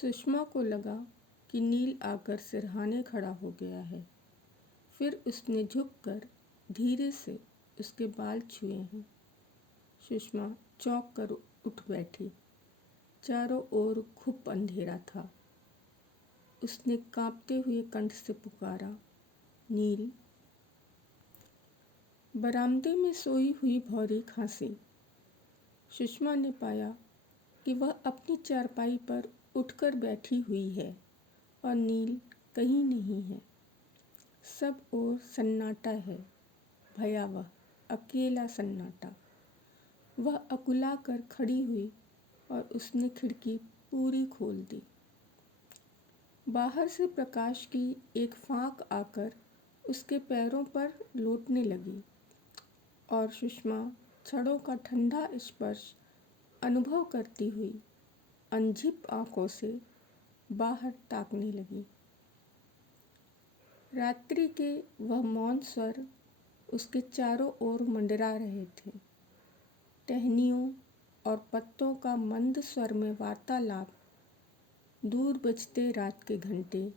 सुषमा को लगा कि नील आकर सिरहाने खड़ा हो गया है। फिर उसने झुककर धीरे से उसके बाल छुए हैं। सुषमा चौंक कर उठ बैठी। चारों ओर घुप अंधेरा था। उसने कांपते हुए कंठ से पुकारा, नील। बरामदे में सोई हुई भौरी खांसी। सुषमा ने पाया कि वह अपनी चारपाई पर उठकर बैठी हुई है और नील कहीं नहीं है। सब ओर सन्नाटा है, भयावह, अकेला सन्नाटा। वह अकुला कर खड़ी हुई और उसने खिड़की पूरी खोल दी। बाहर से प्रकाश की एक फाँक आकर उसके पैरों पर लौटने लगी और सुषमा छड़ों का ठंडा स्पर्श अनुभव करती हुई अनझिप आँखों से बाहर ताकने लगी। रात्रि के वह मौन स्वर उसके चारों ओर मंडरा रहे थे। टहनियों और पत्तों का मंद स्वर में वार्तालाप, दूर बजते रात के घंटे,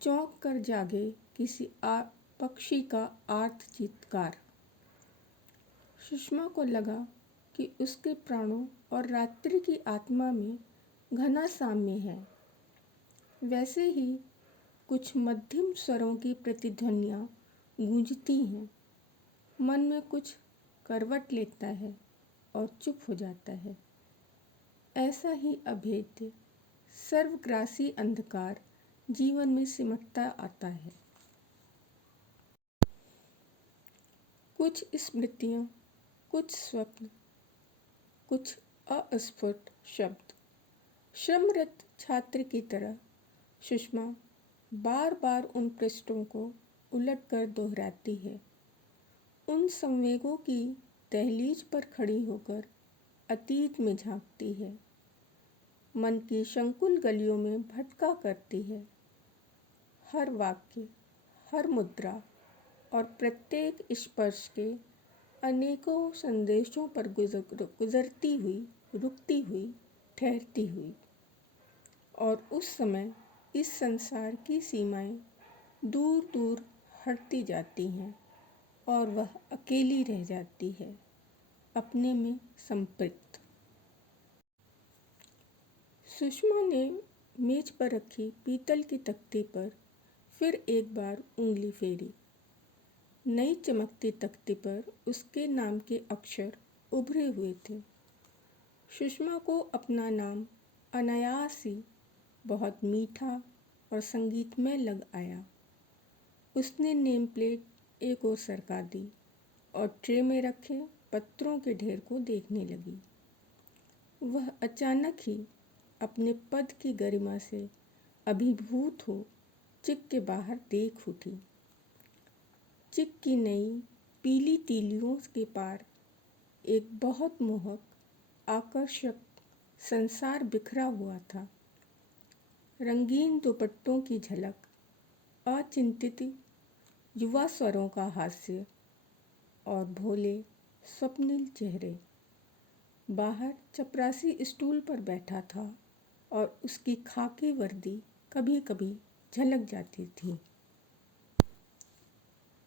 चौंक कर जागे किसी पक्षी का आर्त चीत्कार। सुषमा को लगा कि उसके प्राणों और रात्रि की आत्मा में घना साम्य है। वैसे ही कुछ मध्यम स्वरों की प्रतिध्वनियाँ गूंजती हैं। मन में कुछ करवट लेता है और चुप हो जाता है। ऐसा ही अभेद्य, सर्वग्रासी अंधकार जीवन में सिमटता आता है। कुछ स्मृतियाँ, कुछ स्वप्न, कुछ अस्फुट शब्द। श्रमरत छात्र की तरह सुषमा बार बार उन पृष्ठों को उलटकर दोहराती है। उन संवेगों की दहलीज पर खड़ी होकर अतीत में झांकती है। मन की संकुल गलियों में भटका करती है। हर वाक्य, हर मुद्रा और प्रत्येक स्पर्श के अनेकों संदेशों पर गुजरती हुई, रुकती हुई, ठहरती हुई। और उस समय इस संसार की सीमाएं दूर दूर हटती जाती हैं और वह अकेली रह जाती है, अपने में संपृक्त। सुषमा ने मेज पर रखी पीतल की तख्ती पर फिर एक बार उंगली फेरी। नई चमकती तख्ती पर उसके नाम के अक्षर उभरे हुए थे। सुषमा को अपना नाम अनायास ही बहुत मीठा और संगीतमय लग आया। उसने नेम प्लेट एक ओर सरका दी और ट्रे में रखे पत्रों के ढेर को देखने लगी। वह अचानक ही अपने पद की गरिमा से अभिभूत हो चिक के बाहर देख उठी। चिक की नई पीली तीलियों के पार एक बहुत मोहक, आकर्षक संसार बिखरा हुआ था। रंगीन दुपट्टों की झलक, अचिंतित युवा स्वरों का हास्य और भोले स्वप्निल चेहरे। बाहर चपरासी स्टूल पर बैठा था और उसकी खाकी वर्दी कभी कभी झलक जाती थी।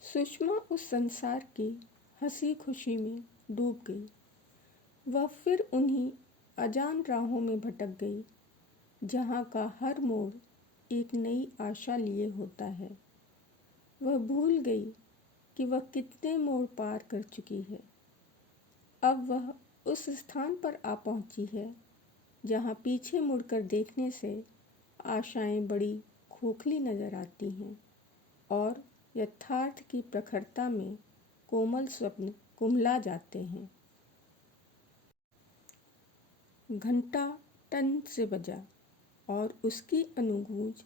सुषमा उस संसार की हंसी खुशी में डूब गई। वह फिर उन्हीं अजान राहों में भटक गई जहाँ का हर मोड़ एक नई आशा लिए होता है। वह भूल गई कि वह कितने मोड़ पार कर चुकी है। अब वह उस स्थान पर आ पहुँची है जहाँ पीछे मुड़कर देखने से आशाएं बड़ी खोखली नजर आती हैं और यथार्थ की प्रखरता में कोमल स्वप्न कुम्हला जाते हैं। घंटा टन से बजा और उसकी अनुगूंज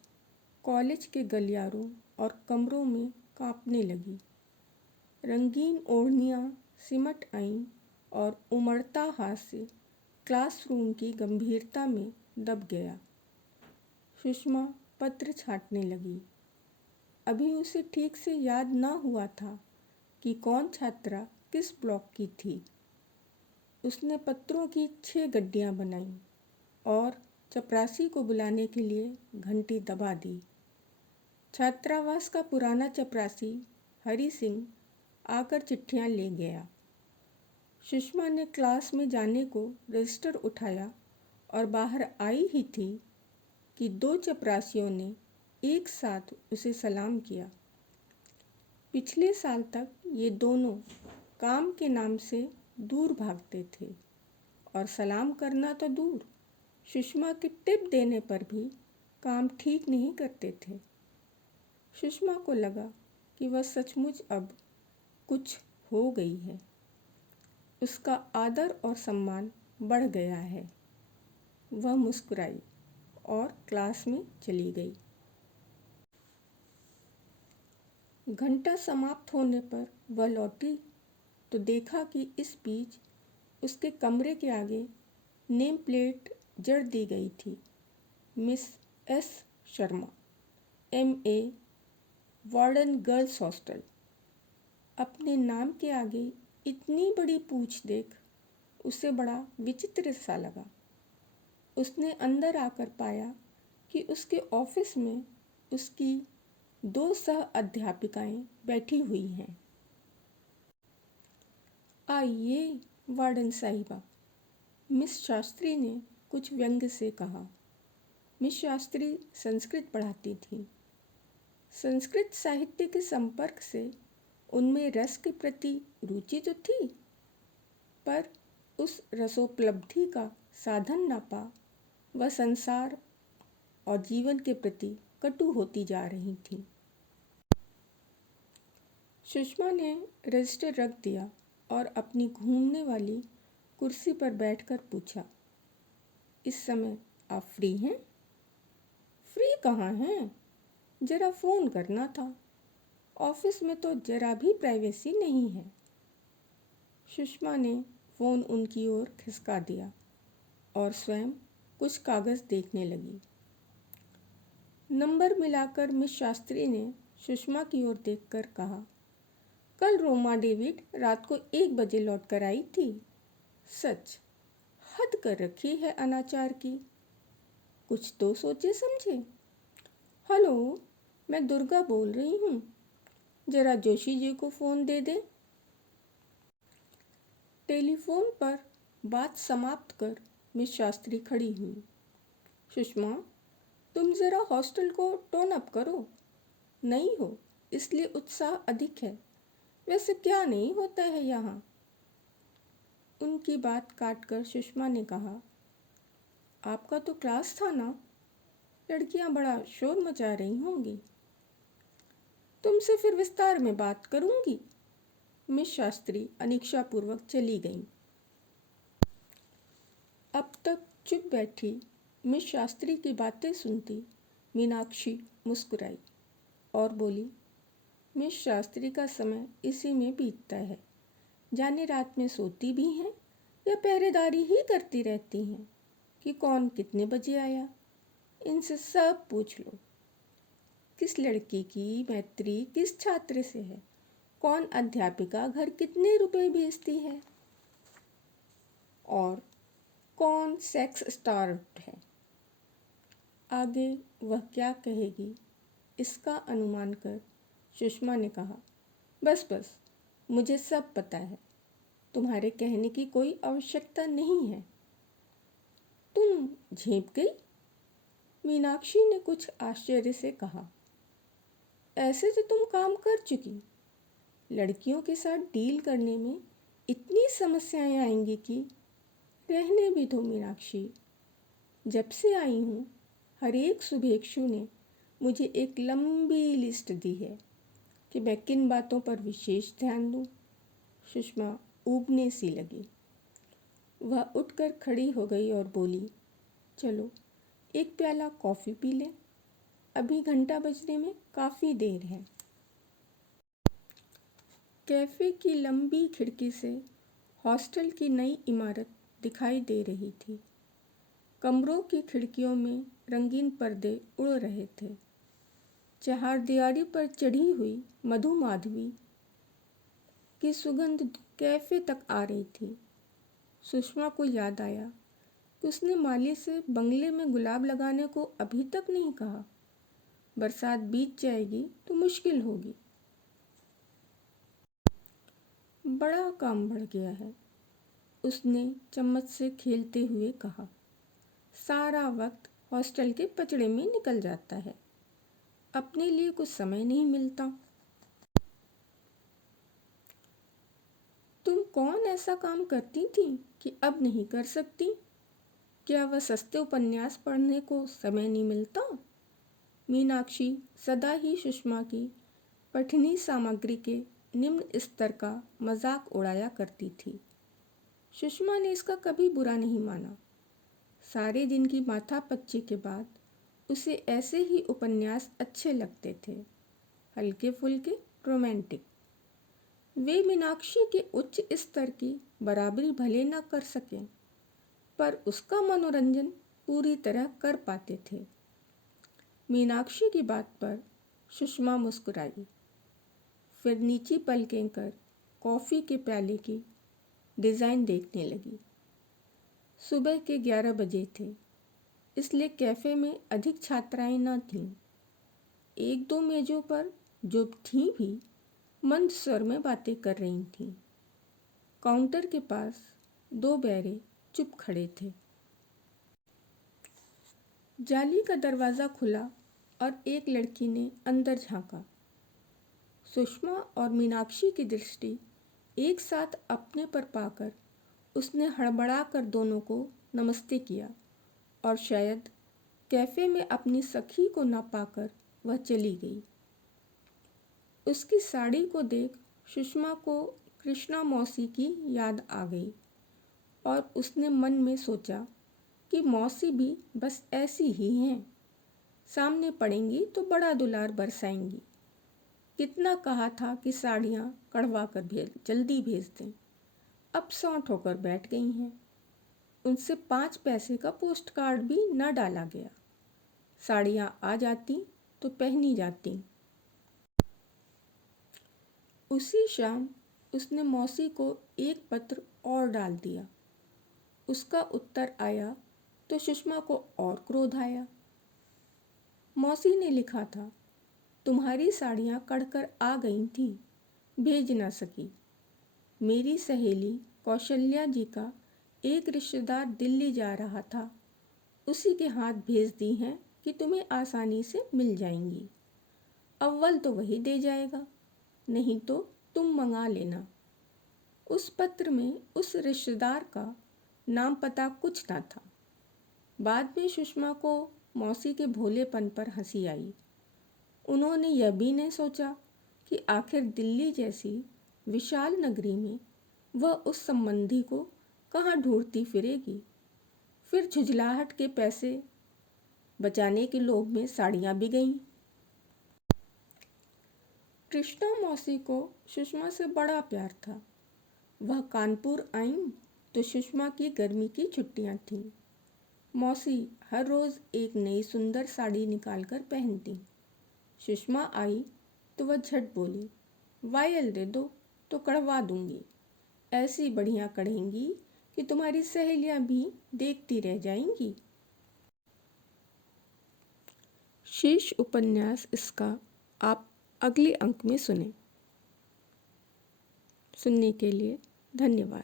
कॉलेज के गलियारों और कमरों में कांपने लगी। रंगीन ओढ़नियाँ सिमट आईं और उमड़ता हास्य क्लासरूम की गंभीरता में दब गया। सुषमा पत्र छांटने लगी। अभी उसे ठीक से याद न हुआ था कि कौन छात्रा किस ब्लॉक की थी। उसने पत्रों की 6 गड्डियाँ बनाईं और चपरासी को बुलाने के लिए घंटी दबा दी। छात्रावास का पुराना चपरासी हरि सिंह आकर चिट्ठियां ले गया। सुषमा ने क्लास में जाने को रजिस्टर उठाया और बाहर आई ही थी कि दो चपरासियों ने एक साथ उसे सलाम किया। पिछले साल तक ये दोनों काम के नाम से दूर भागते थे और सलाम करना तो दूर, सुषमा की टिप देने पर भी काम ठीक नहीं करते थे। सुषमा को लगा कि वह सचमुच अब कुछ हो गई है। उसका आदर और सम्मान बढ़ गया है। वह मुस्कुराई और क्लास में चली गई। घंटा समाप्त होने पर वह लौटी तो देखा कि इस बीच उसके कमरे के आगे नेम प्लेट जड़ दी गई थी, miss S Sharma, MA, warden girls hostel. अपने नाम के आगे इतनी बड़ी पूछ देख उसे बड़ा विचित्र सा लगा। उसने अंदर आकर पाया कि उसके ऑफिस में उसकी 2 सह अध्यापिकाएं बैठी हुई हैं। आइए वार्डन साहिबा, मिस शास्त्री ने कुछ व्यंग्य से कहा। मिस शास्त्री संस्कृत पढ़ाती थीं। संस्कृत साहित्य के संपर्क से उनमें रस के प्रति रुचि तो थी, पर उस रसोपलब्धि का साधन न पा वह संसार और जीवन के प्रति कटु होती जा रही थी। सुषमा ने रजिस्टर रख दिया और अपनी घूमने वाली कुर्सी पर बैठकर पूछा, इस समय आप फ्री हैं? फ्री कहाँ हैं? जरा फ़ोन करना था। ऑफिस में तो जरा भी प्राइवेसी नहीं है। सुषमा ने फ़ोन उनकी ओर खिसका दिया और स्वयं कुछ कागज़ देखने लगी। नंबर मिलाकर मिस शास्त्री ने सुषमा की ओर देखकर कहा, कल रोमा डेविड रात को 1 बजे लौट कर आई थी। सच, हद कर रखी है अनाचार की। कुछ तो सोचे समझे। हेलो, मैं दुर्गा बोल रही हूँ, जरा जोशी जी को फ़ोन दे दे। टेलीफोन पर बात समाप्त कर मिस शास्त्री खड़ी हुई। सुषमा, तुम ज़रा हॉस्टल को टोन अप करो। नई हो इसलिए उत्साह अधिक है, वैसे क्या नहीं होता है यहाँ। उनकी बात काटकर सुषमा ने कहा, आपका तो क्लास था ना, लड़कियाँ बड़ा शोर मचा रही होंगी। तुमसे फिर विस्तार में बात करूँगी। मिस शास्त्री अनिच्छापूर्वक चली गईं। अब तक चुप बैठी मिस शास्त्री की बातें सुनती मीनाक्षी मुस्कुराई और बोली, मिस शास्त्री का समय इसी में बीतता है। जाने रात में सोती भी हैं या पहरेदारी ही करती रहती हैं कि कौन कितने बजे आया। इनसे सब पूछ लो। किस लड़की की मैत्री किस छात्र से है, कौन अध्यापिका घर कितने रुपए भेजती है और कौन सेक्स स्टार्ट है। आगे वह क्या कहेगी इसका अनुमान कर सुषमा ने कहा, बस बस, मुझे सब पता है, तुम्हारे कहने की कोई आवश्यकता नहीं है। तुम झेप गई? मीनाक्षी ने कुछ आश्चर्य से कहा, ऐसे तो तुम काम कर चुकी। लड़कियों के साथ डील करने में इतनी समस्याएं आएंगी कि रहने भी दो मीनाक्षी। जब से आई हूँ हर एक शुभेच्छु ने मुझे एक लंबी लिस्ट दी है कि मैं किन बातों पर विशेष ध्यान दूँ। सुषमा ऊबने सी लगी। वह उठकर खड़ी हो गई और बोली, चलो एक प्याला कॉफ़ी पी लें, अभी घंटा बजने में काफ़ी देर है। कैफ़े की लंबी खिड़की से हॉस्टल की नई इमारत दिखाई दे रही थी। कमरों की खिड़कियों में रंगीन पर्दे उड़ रहे थे। चहारदीवारी पर चढ़ी हुई मधुमाधवी की सुगंध कैफ़े तक आ रही थी। सुषमा को याद आया कि उसने माली से बंगले में गुलाब लगाने को अभी तक नहीं कहा। बरसात बीत जाएगी तो मुश्किल होगी। बड़ा काम बढ़ गया है, उसने चम्मच से खेलते हुए कहा। सारा वक्त हॉस्टल के पचड़े में निकल जाता है, अपने लिए कुछ समय नहीं मिलता। तुम कौन ऐसा काम करती थी कि अब नहीं कर सकती? क्या वह सस्ते उपन्यास पढ़ने को समय नहीं मिलता? मीनाक्षी सदा ही सुषमा की पठनी सामग्री के निम्न स्तर का मजाक उड़ाया करती थी। सुषमा ने इसका कभी बुरा नहीं माना। सारे दिन की माथापच्ची के बाद उसे ऐसे ही उपन्यास अच्छे लगते थे, हल्के फुल्के, रोमांटिक। वे मीनाक्षी के उच्च स्तर की बराबरी भले न कर सकें, पर उसका मनोरंजन पूरी तरह कर पाते थे। मीनाक्षी की बात पर सुषमा मुस्कुराई, फिर नीची पलकें कर कॉफ़ी के प्याले की डिज़ाइन देखने लगी। सुबह के 11 बजे थे, इसलिए कैफ़े में अधिक छात्राएं न थीं। एक दो मेज़ों पर जो थीं भी मंद स्वर में बातें कर रही थीं। काउंटर के पास 2 बैरे चुप खड़े थे। जाली का दरवाज़ा खुला और एक लड़की ने अंदर झांका। सुषमा और मीनाक्षी की दृष्टि एक साथ अपने पर पाकर उसने हड़बड़ाकर दोनों को नमस्ते किया और शायद कैफ़े में अपनी सखी को न पाकर वह चली गई। उसकी साड़ी को देख सुषमा को कृष्णा मौसी की याद आ गई और उसने मन में सोचा कि मौसी भी बस ऐसी ही हैं, सामने पड़ेंगी तो बड़ा दुलार बरसाएंगी। कितना कहा था कि साड़ियाँ कढ़वा कर जल्दी भेज दें, अब सौंठ होकर बैठ गई हैं। उनसे 5 पैसे का पोस्ट कार्ड भी न डाला गया। साड़ियाँ आ जाती तो पहनी जाती। उसी शाम उसने मौसी को एक पत्र और डाल दिया। उसका उत्तर आया तो सुषमा को और क्रोध आया। मौसी ने लिखा था, तुम्हारी साड़ियाँ कढ़कर आ गई थीं, भेज ना सकी। मेरी सहेली कौशल्या जी का एक रिश्तेदार दिल्ली जा रहा था, उसी के हाथ भेज दी हैं कि तुम्हें आसानी से मिल जाएंगी। अव्वल तो वही दे जाएगा, नहीं तो तुम मंगा लेना। उस पत्र में उस रिश्तेदार का नाम पता कुछ ना था। बाद में सुषमा को मौसी के भोलेपन पर हंसी आई। उन्होंने यह भी नहीं सोचा कि आखिर दिल्ली जैसी विशाल नगरी में वह उस संबंधी को कहाँ ढूंढती फिरेगी। फिर झुंझलाहट के पैसे बचाने के लोभ में साड़ियाँ भी गईं। कृष्णा मौसी को सुषमा से बड़ा प्यार था। वह कानपुर आईं तो सुषमा की गर्मी की छुट्टियां थीं। मौसी हर रोज़ एक नई सुंदर साड़ी निकालकर पहनती। सुषमा आई तो वह झट बोली, वायल दे दो तो कढ़वा दूंगी, ऐसी बढ़िया कढ़ेंगी कि तुम्हारी सहेलियां भी देखती रह जाएंगी। शेष उपन्यास इसका आप अगले अंक में सुनें। सुनने के लिए धन्यवाद।